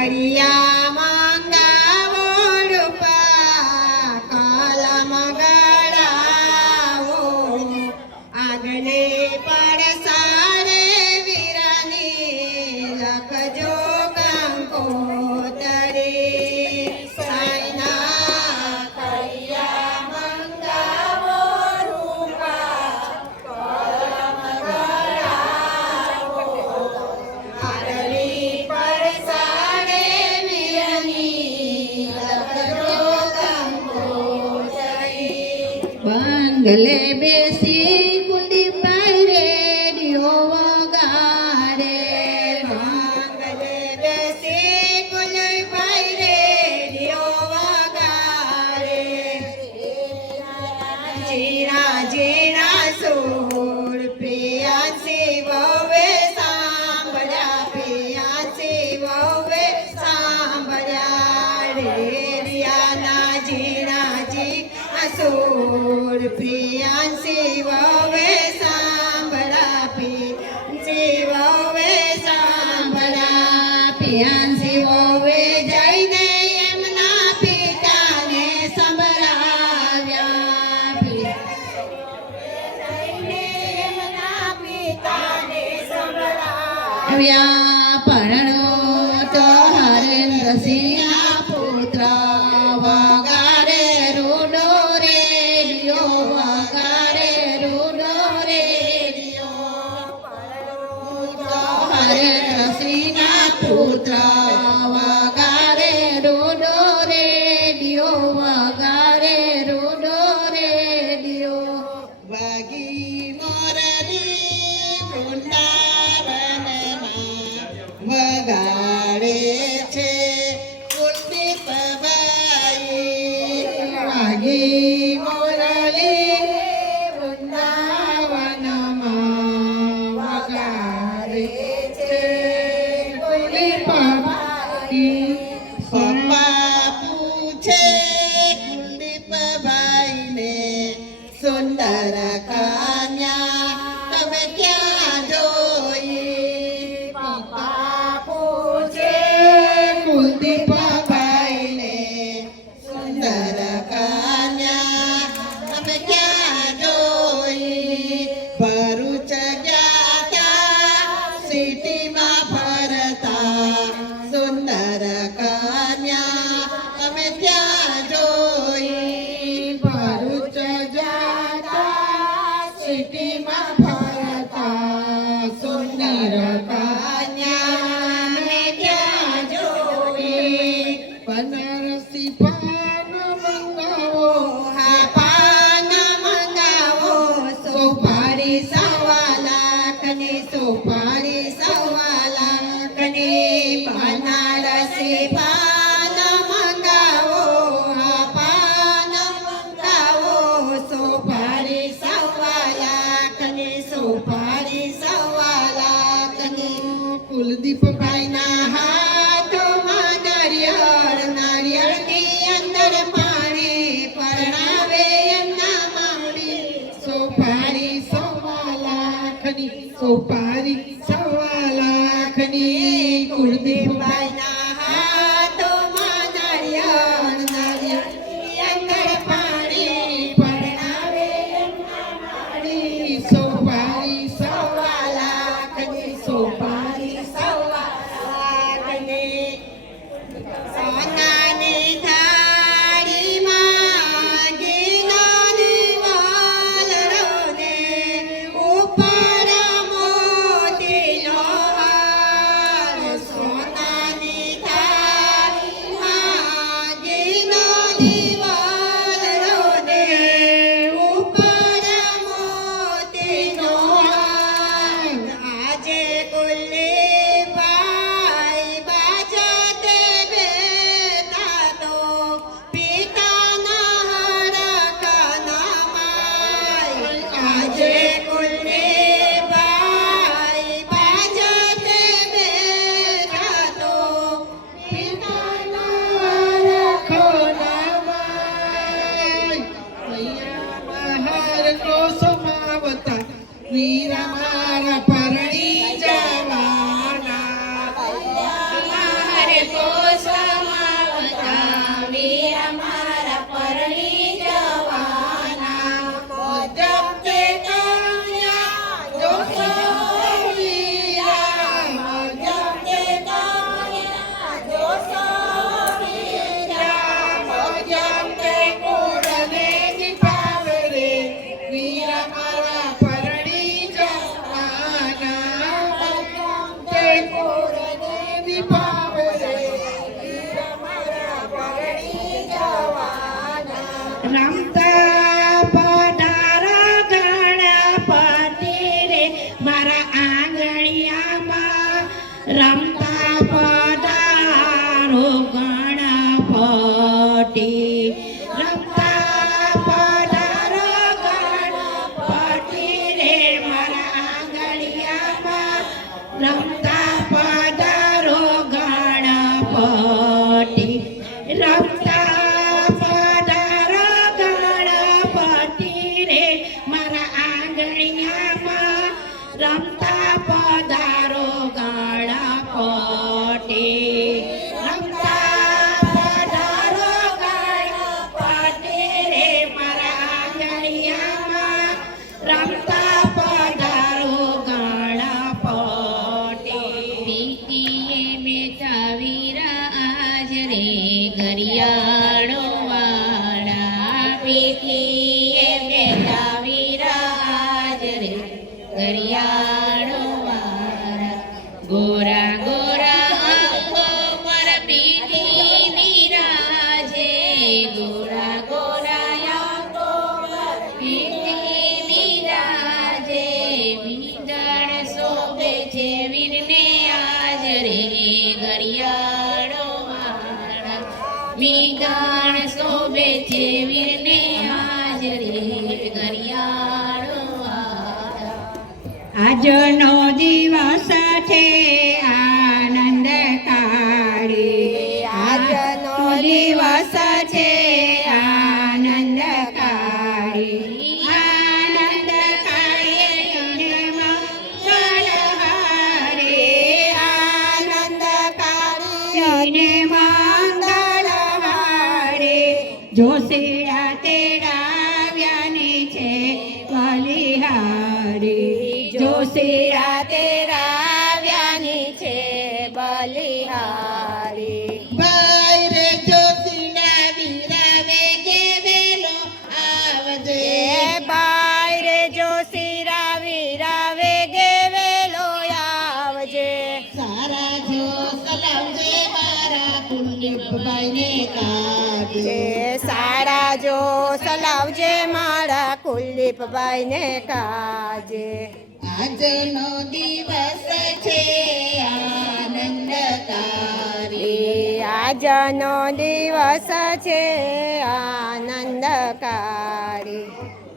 કરિયા મંગાવો રૂપા કલમ ગળાવો આગલે પડસારે વીરાની લખજો કંકોતરી સાઈના કરિયા મંગાવો રૂપા કલમ ગળાવો આગલે પડસારે વીરાની લખજો કંકોતરી બંગલે બેસી કુલદીપ રેડિયો વગાડે બંગલે બેસી કુલદીપ રેડિયો વગાડે જીરા જીરા સોર પ્રિયાસી વવે સાંભળ્યા પ્રિયાસી વવે સાંભળ્યા રેડિયાના જીરાજી સોર પ્રિયાસી વવે સાંભળા પ્રિયાસી વવે સાંભળા પ્રિયાસી વવે જઈને એમના પિતાને સંભળાવ્યા જઈને એમના પિતાને સંભળાવ્યા પરણો તો હરેન્દ્રસિંહના પુત્ર વગાડે રૂડો રેડિયો વગાડે રૂડો રેડિયો હરેન્દ્રસિંહના પુત્ર વગાડે રૂડો રેડિયો વગાડે રૂડો રેડિયો વાગી મોરલી વૃંદાવનમાં વગાડે છે કુલદીપભાઈ વાગી મોરલી વૃંદાવનમાં વગાડે છે કુલદીપભાઈ પપ્પા પૂછે કુલદીપભાઈને સુંદર કન્યા તમે ક્યાં જોઈ પપ્પા પૂછે કુલદીપભાઈને સુંદર કન્યા તમે ક્યાં જોઈ ભરૂચ ગયા ત્યાં સિટીમાં ફરતા સુંદર કન્યા તમે ત્યાં જોઈ ભરૂચ ગયા ત્યાં સિટીમાં ફરતા સુંદર કન્યા તમે ત્યાં જોઈ બનારસી પાન મંગાવો હા પાન મંગાવો સોપારી સવા લાખની સોપારી સવા લાખની બનારસી પાન મંગાવો હા પાન મંગાવો સોપારી સવા લાખની સોપારી સવા લાખની કુલદીપભાઈના હાથમાં નારિયેળ નારિયેળની અંદર પાણી પરણાવે એમના માવડી સોપારી સવા લાખની સોપારી સવા લાખની કુલદીપભાઈના હાથમાં નારિયેળ નારિયેળની અંદર પાણી પરણાવે એમના માવડી સોપારી સવા લાખની સોપારી સવા લાખની સોનાની થાળીમાં ઘીનાની વાલરોને ઉપર મોતીનો હાર સોનાની ગણપતિ રમતા પધારો ગણપતિ રે મારા આંગણિયામાં રમતા પધારો ગણપતિ રમતા પધારો ગણપતિ રે મારા આંગણિયામાં રમતા પધારો ગણપતિ પીટીએ બેઠાવીરા આજ રે ઘરિયાળો વાળા પીટીએ બેઠાવીરા આજ રે ઘરિયાળો વાળા ગોરા ગોરા આંખો પર પીટી બિરાજે ગોરા ગોરા આંખો પર પીટી બિરાજે વીંદણ શોભે છે વીરને આજ રે ઘરિયાળો વાળા વીંદણ શોભે છે વીરને આજ રે ઘરિયાળો વાળા આજનો દિવસ છે આનંદકારી આજનો દિવસ છે આનંદકારી આનંદકારી મંગળહારી આનંદકારી મંગળહારી જોશીરા તેરા વ્યાની છે બલિહારી જોશીરા તેરા વ્યાની છે બલિહારી ભાઈ રે જોશીના વીરા વેગે વેલો આવજે ભાઈ રે જોશીરા વીરા વેગે વેલો આવજે સારા જો સલામજે મારા કુલદીપભાઈને કાજે સારા જો સલાવજે મારા કુલદીપભાઈને કાજે આજનો દિવસ છે આનંદકારી આજનો દિવસ છે આનંદકારી